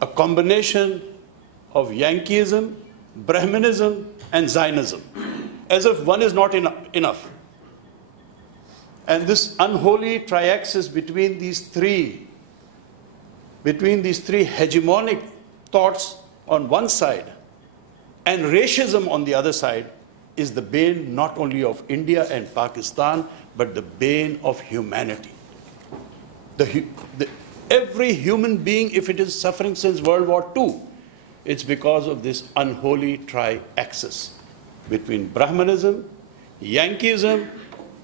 a combination of Yankeeism, Brahmanism, and Zionism, as if one is not enough. And this unholy triaxis between these three hegemonic thoughts on one side and racism on the other side is the bane not only of India and Pakistan, but the bane of humanity. Every human being, if it is suffering since World War II, it's because of this unholy triaxis between Brahmanism, Yankeeism,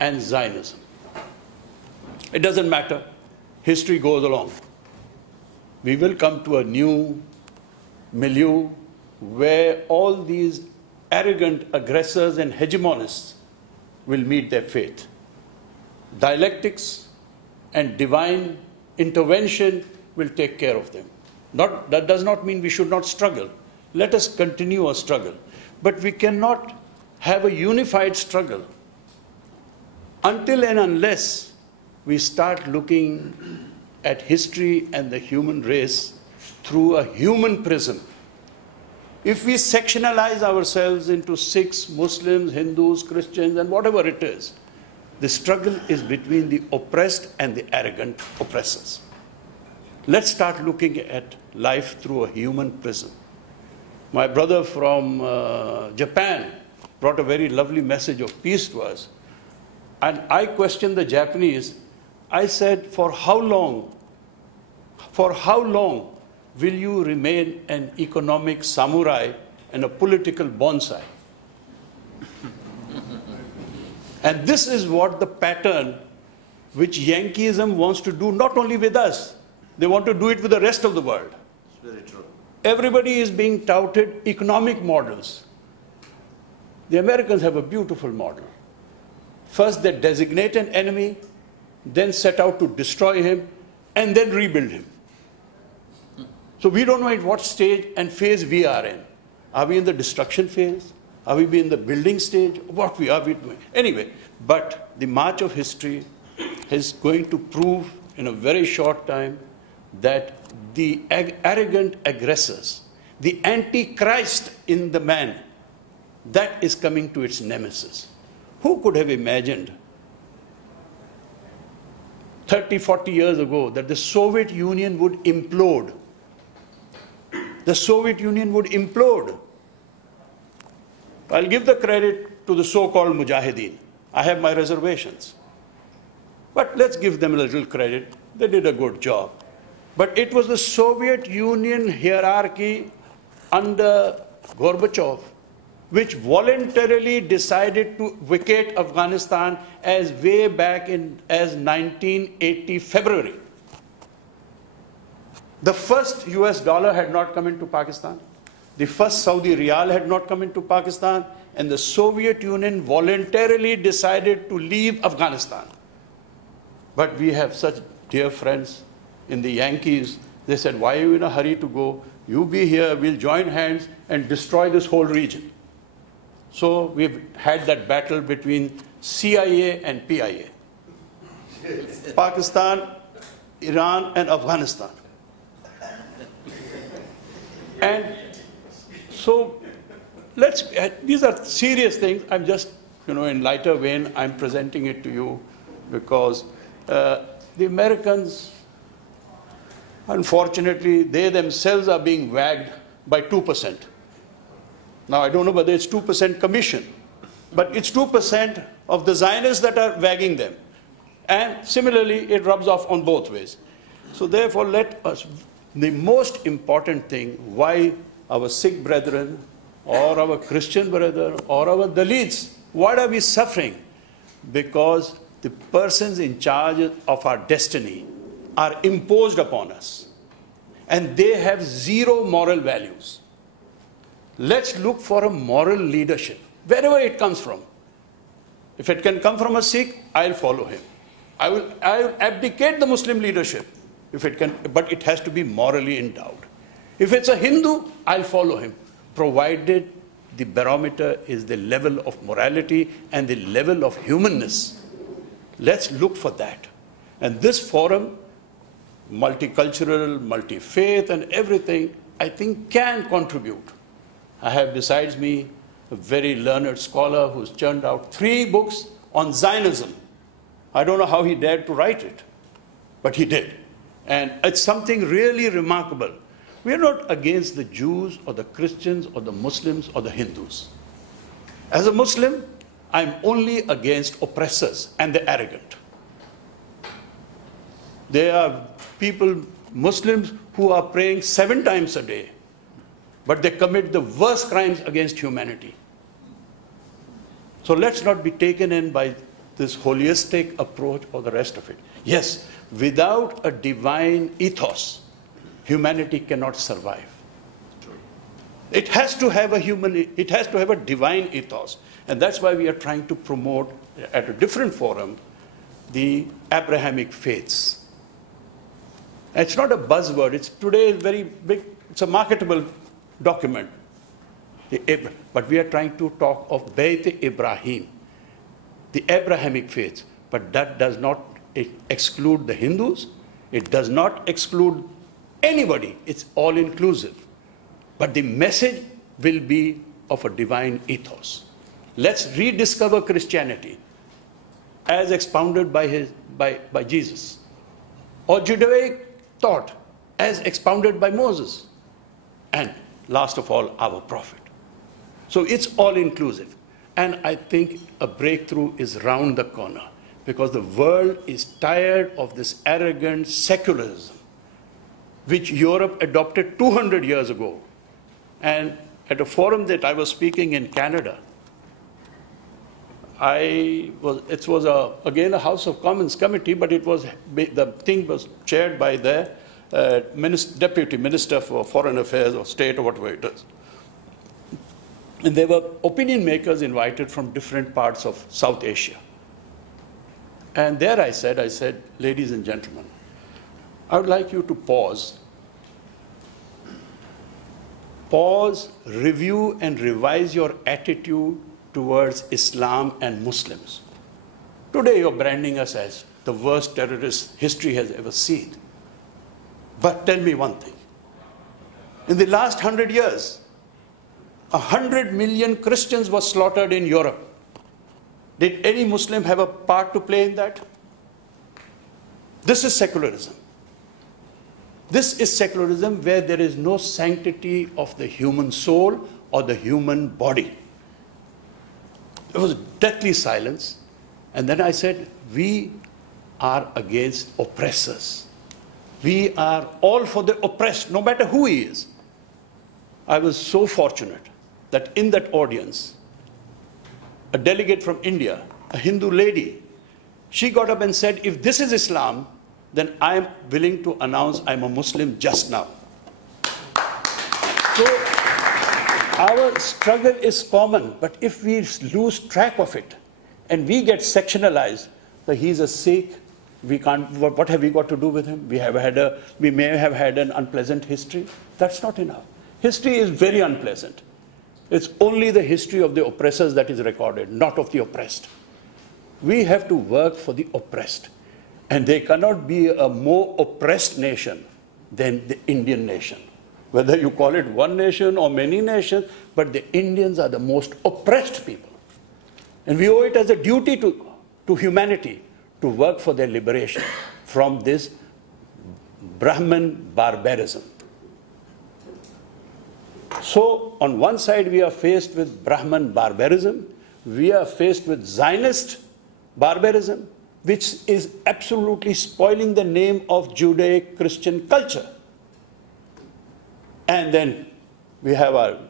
and Zionism. It doesn't matter. History goes along. We will come to a new milieu where all these arrogant aggressors and hegemonists will meet their fate. Dialectics and divine intervention will take care of them. That does not mean we should not struggle. Let us continue our struggle. But we cannot have a unified struggle until and unless we start looking at history and the human race through a human prism. If we sectionalize ourselves into Sikhs, Muslims, Hindus, Christians, and whatever it is, the struggle is between the oppressed and the arrogant oppressors. Let's start looking at life through a human prism. My brother from Japan brought a very lovely message of peace to us. And I questioned the Japanese. I said, for how long will you remain an economic samurai and a political bonsai? And this is what the pattern which Yankeeism wants to do, not only with us, they want to do it with the rest of the world. It's very true. Everybody is being touted economic models. The Americans have a beautiful model. First, they designate an enemy, then set out to destroy him, and then rebuild him. So we don't know at what stage and phase we are in. Are we in the destruction phase? Are we in the building stage? What are we doing? Anyway, but the march of history is going to prove in a very short time that the arrogant aggressors, the antichrist in the man, that is coming to its nemesis. Who could have imagined 30, 40 years ago that the Soviet Union would implode? The Soviet Union would implode. I'll give the credit to the so-called Mujahideen. I have my reservations. But let's give them a little credit. They did a good job. But it was the Soviet Union hierarchy under Gorbachev which voluntarily decided to vacate Afghanistan as way back as 1980 February. The first US dollar had not come into Pakistan. The first Saudi riyal had not come into Pakistan. And the Soviet Union voluntarily decided to leave Afghanistan. But we have such dear friends in the Yankees. They said, why are you in a hurry to go? You be here, we'll join hands and destroy this whole region. So we've had that battle between CIA and PIA. Pakistan, Iran, and Afghanistan. And so these are serious things. I'm just, in lighter vein, I'm presenting it to you because the Americans, unfortunately, they themselves are being wagged by 2%. Now, I don't know whether it's 2% commission, but it's 2% of the Zionists that are wagging them. And similarly, it rubs off on both ways. So therefore, the most important thing why our Sikh brethren or our Christian brethren or our Dalits, why are we suffering? Because the persons in charge of our destiny are imposed upon us. And they have zero moral values. Let's look for a moral leadership, wherever it comes from. If it can come from a Sikh, I'll follow him. I'll abdicate the Muslim leadership, if it can, but it has to be morally endowed. If it's a Hindu, I'll follow him, provided the barometer is the level of morality and the level of humanness. Let's look for that. And this forum multicultural, multi-faith and everything, I think can contribute. I have besides me a very learned scholar who's churned out 3 books on Zionism. I don't know how he dared to write it, but he did. And it's something really remarkable. We are not against the Jews or the Christians or the Muslims or the Hindus. As a Muslim, I'm only against oppressors and the arrogant. There are people, Muslims, who are praying 7 times a day, but they commit the worst crimes against humanity. So let's not be taken in by this holistic approach or the rest of it. Yes, without a divine ethos, humanity cannot survive. It has to have a divine ethos. And that's why we are trying to promote at a different forum the Abrahamic faiths. It's not a buzzword. It's today very big. It's a marketable document. But we are trying to talk of Beit Ibrahim, the Abrahamic faiths. But that does not exclude the Hindus. It does not exclude anybody. It's all inclusive. But the message will be of a divine ethos. Let's rediscover Christianity as expounded by Jesus, or Judaic thought as expounded by Moses, and last of all, our prophet. So it's all inclusive. And I think a breakthrough is round the corner, because the world is tired of this arrogant secularism, which Europe adopted 200 years ago. And at a forum that I was speaking in Canada, it was again a House of Commons committee, but the thing was chaired by the Deputy Minister for Foreign Affairs or State or whatever it is. And there were opinion makers invited from different parts of South Asia. And there I said, ladies and gentlemen, I would like you to pause, review and revise your attitude towards Islam and Muslims. Today you're branding us as the worst terrorists history has ever seen. But tell me one thing. In the last 100 years, 100 million Christians were slaughtered in Europe. Did any Muslim have a part to play in that? This is secularism. This is secularism where there is no sanctity of the human soul or the human body. There was deathly silence. And then I said, we are against oppressors. We are all for the oppressed, no matter who he is. I was so fortunate that in that audience, a delegate from India, a Hindu lady, she got up and said, if this is Islam, then I'm willing to announce I'm a Muslim just now. So our struggle is common, but if we lose track of it and we get sectionalized, so he's a Sikh, we can't, what have we got to do with him? We may have had an unpleasant history. That's not enough. History is very unpleasant. It's only the history of the oppressors that is recorded, not of the oppressed. We have to work for the oppressed. And there cannot be a more oppressed nation than the Indian nation. Whether you call it one nation or many nations, but the Indians are the most oppressed people. And we owe it as a duty to humanity to work for their liberation from this Brahman barbarism. So on one side we are faced with Brahman barbarism, we are faced with Zionist barbarism, which is absolutely spoiling the name of Judeo-Christian culture. And then we have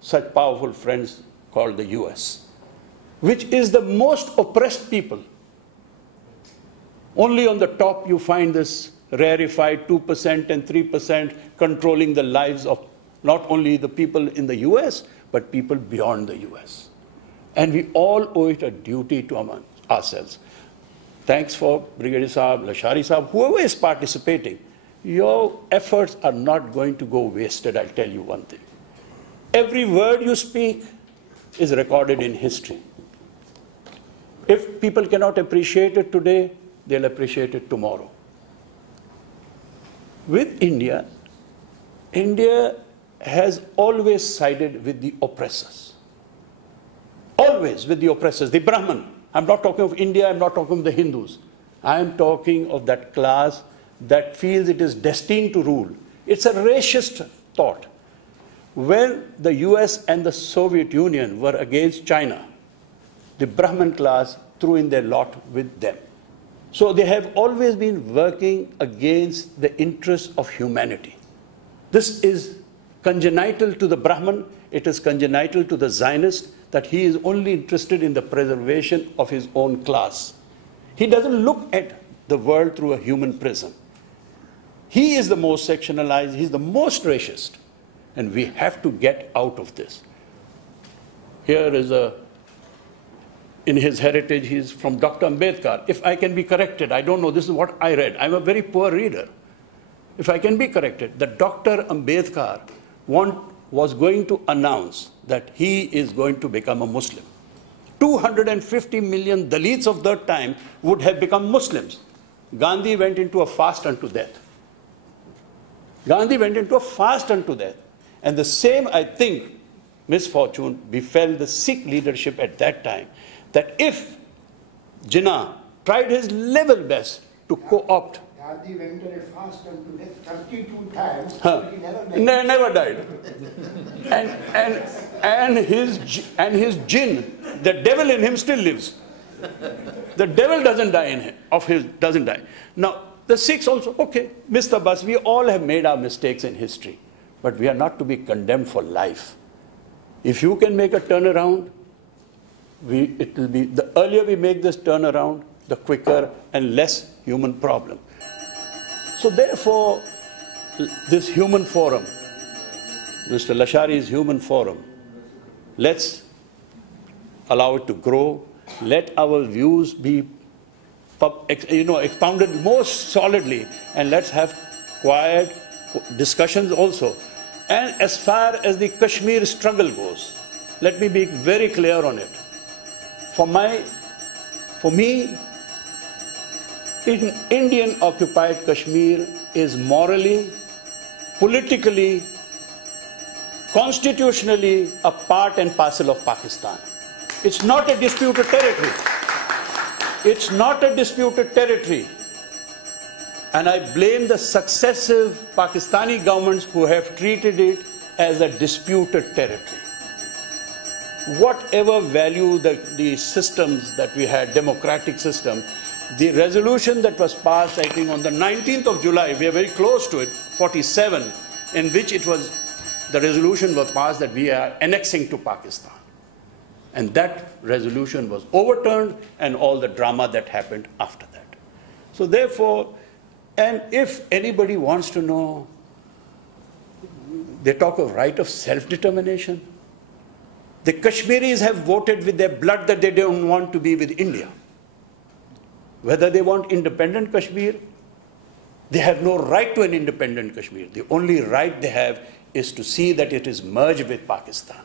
such powerful friends called the US, which is the most oppressed people. Only on the top you find this rarefied 2% and 3% controlling the lives of not only the people in the US, but people beyond the US. And we all owe it a duty to ourselves. Thanks for Brigadier Saab, Lashari Saab, whoever is participating. Your efforts are not going to go wasted, I'll tell you one thing. Every word you speak is recorded in history. If people cannot appreciate it today, they'll appreciate it tomorrow. With India, India has always sided with the oppressors. Always with the oppressors, the Brahman. I'm not talking of India, I'm not talking of the Hindus. I am talking of that class that feels it is destined to rule. It's a racist thought. When the US and the Soviet Union were against China, the Brahman class threw in their lot with them. So they have always been working against the interests of humanity. This is congenital to the Brahman, it is congenital to the Zionist, that he is only interested in the preservation of his own class. He doesn't look at the world through a human prism. He is the most sectionalized, he's the most racist. And we have to get out of this. Here is in his heritage, he's from Dr. Ambedkar. If I can be corrected, I don't know, this is what I read. I'm a very poor reader. If I can be corrected, that Dr. Ambedkar was going to announce that he is going to become a Muslim. 250 million Dalits of that time would have become Muslims. Gandhi went into a fast unto death. Gandhi went into a fast unto death. And the same, I think, misfortune befell the Sikh leadership at that time, that if Jinnah tried his level best to co-opt. Gandhi went on a fast unto death 32 times, but he never died. And his jinn, the devil in him still lives. The devil doesn't die in him, doesn't die. Now, the Sikhs also, okay, Mr. Bas, we all have made our mistakes in history, but we are not to be condemned for life. If you can make a turnaround, it will be, the earlier we make this turnaround, the quicker and less human problem. So therefore, this human forum, Mr. Lashari's human forum, let's allow it to grow. Let our views be expounded more solidly, and let's have quiet discussions also. And as far as the Kashmir struggle goes, let me be very clear on it. For me, Indian occupied Kashmir is morally, politically, constitutionally a part and parcel of Pakistan. It's not a disputed territory. It's not a disputed territory. And I blame the successive Pakistani governments who have treated it as a disputed territory. Whatever value the systems that we had, democratic system, the resolution that was passed, I think, on the 19th of July, we are very close to it, 47, in which the resolution was passed that we are annexing to Pakistan. And that resolution was overturned, and all the drama that happened after that. So therefore, and if anybody wants to know, they talk of right of self-determination. The Kashmiris have voted with their blood that they don't want to be with India. Whether they want independent Kashmir, they have no right to an independent Kashmir. The only right they have is to see that it is merged with Pakistan.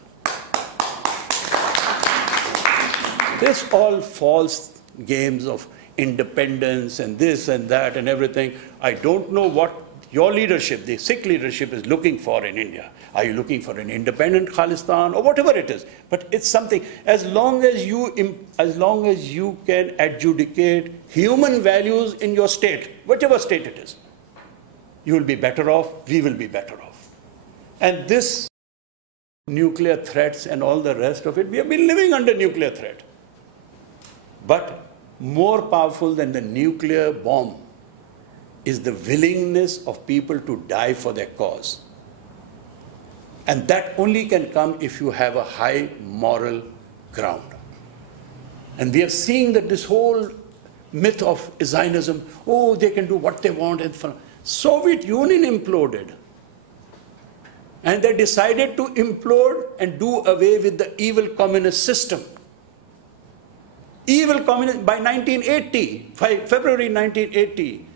This all false games of independence and this and that and everything. I don't know what your leadership, the Sikh leadership, is looking for in India. Are you looking for an independent Khalistan or whatever it is? But it's something, as long as you can adjudicate human values in your state, whichever state it is, you will be better off, we will be better off. And this nuclear threats and all the rest of it, we have been living under nuclear threat. But more powerful than the nuclear bomb is the willingness of people to die for their cause. And that only can come if you have a high moral ground. And we are seeing that this whole myth of Zionism, oh, they can do what they want. And Soviet Union imploded. And they decided to implode and do away with the evil communist system. Evil communist, by 1980, February 1980,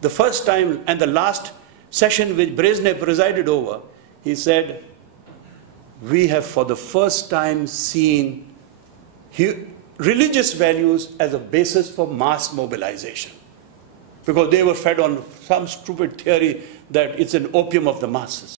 the first time and the last session which Brezhnev presided over, he said, we have for the first time seen religious values as a basis for mass mobilization. because they were fed on some stupid theory that it's an opium of the masses.